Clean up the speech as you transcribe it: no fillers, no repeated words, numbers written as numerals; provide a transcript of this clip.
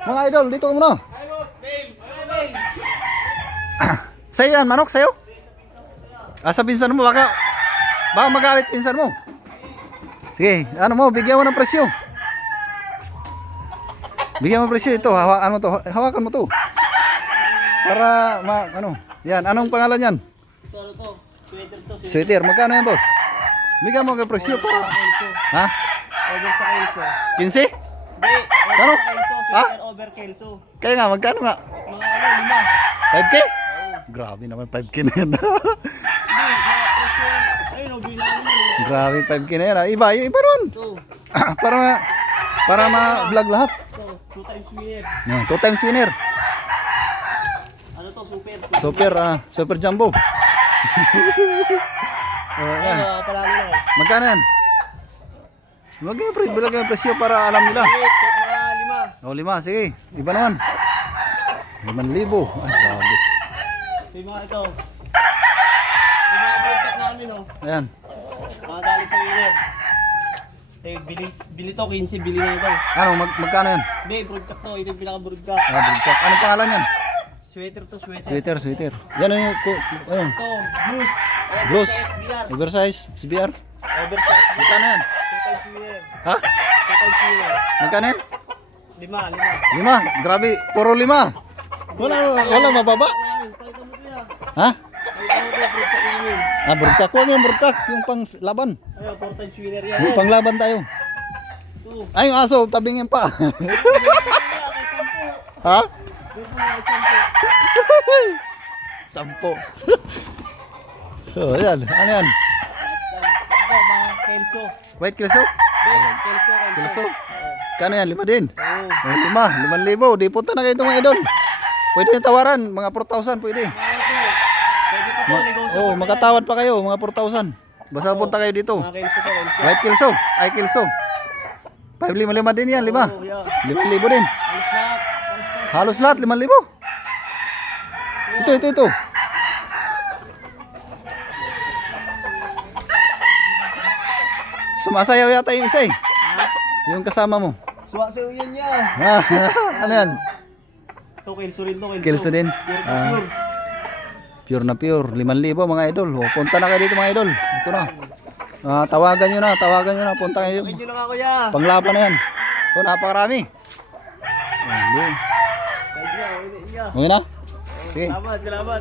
Mga idol, dito ka muna. Sa'yo yan, manok, sa'yo? Sa pinsan mo, baka magalit pinsan mo. Sige, ano mo, bigyan mo ng presyo. Bigyan mo ng presyo ito, hawakan mo to. Para, yan, anong pangalan yan? Sweater, magkano yan, boss? Bigyan mo ng presyo para. Ha? Over sa Kelso. 15? Hindi, Ano? over sa Kelso. Sweater over Kelso. Kaya nga, magkano nga? Mga 5. 5K? Grabe naman 5K na yan. Ayun, bilang mo. Grabe 5K na yan. Iba, yung iba ron. para ma-vlog lahat. 2 times winner. 2 times winner. Ano to, super. Super jumbo. Yan. Palalo lang eh. Magkano yan? Bilag yung presyo para alam nila. Check mga 5. 5, sige. Iba naman. 5,000. Ay, grabe. Yung mga ito. Yung mga broadcast namin oh. Ayan. Mga galing sa winner. Bili to, 15, bili na ito. Ano, magkano yan? Hindi, broadcast to. Ito yung pinaka-broadcast. Broadcast. Anong pangalan yan? Sweater to, sweater. Sweater. Yan yung, ayun. Ito, blues. Blues. SBR. Oversize. SBR. Oversize. Magkano yan? 2 times winner. Ha? 2 times winner. Magkano yan? 5. 5. Grabe, puro 5. Wala mababa. Pakita mo kuya. Ha? Pakita mo kuya, broadcast namin. Burtak. Huwag yung burtak. Yung pang laban. Ayun, 4 times winner yan. Yung pang laban tayo. Ito. Ay, yung aso, tabingin pa. Ha? Sampo. Oh, yan. Ano yan? Ito, mga Kelso. White Kelso? Kelso. Kelso? Kano yan? 5 din? Oo. 5,000. Di punta na kayo itong mga idol. Pwede yung tawaran. Mga 4,000 pwede. Pwede po ito, negosyo. Oh, makatawad pa kayo. Mga 4,000. Basta punta kayo dito. Mga Kelso to, Kelso. White Kelso. Ay, Kelso. 5,500 din yan. 5. Oo, yeah. 5,000 din. Alis lahat. Halos lahat. 5,000. Ito. Sumasayaw yata yung isa eh. Yung kasama mo. Suwa sa uyan niya. Ano yan? Ito, Kelso rin to, Kelso. Kelso din. Pure. Pure na pure. 5,000 mga idol. O, punta na kayo dito mga idol. Ito na. Tawagan nyo na. Punta kayo. Medyo lang ako ya. Panglaban na yan. Ito, napakarami. Medyo, Okay na? Sige. Salamat.